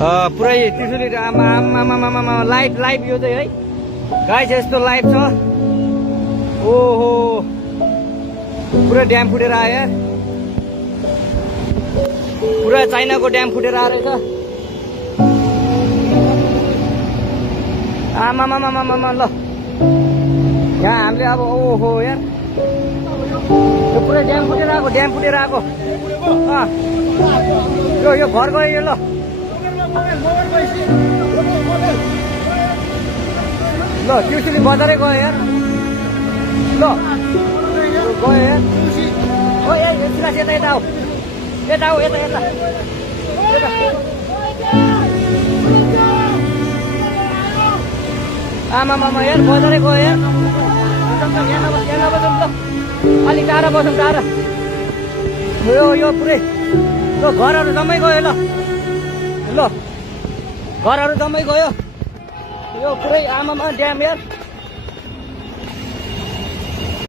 पुरै Trishuli live live यो चाहिँ है गाइस यस्तो लाइभ छ। ओहो पुरा ड्याम फुटेर आयो यार, पुरा चाइनाको ड्याम फुटेर आएर छ। आमामामामामा ल यहाँ हामीले अब ओहो यार यो पुरै ड्याम फुटेर आएको, ड्याम फुटेर आएको। यो घर गयो यो। ल ल त्रिशुली बजारै गयो यार। ल गयो यार। ओ यता यता यता आऊ, यता आऊ, यता यता आमामामा यार बजारै गयो यार। यहाँ नबसौँ ल, अलिक टाढा बसौँ, टाढा। यो पुरै ल घरहरू जम्मै गयो। ल घरहरू जम्मै गयो। यो पुरै आमामा ड्याम यार।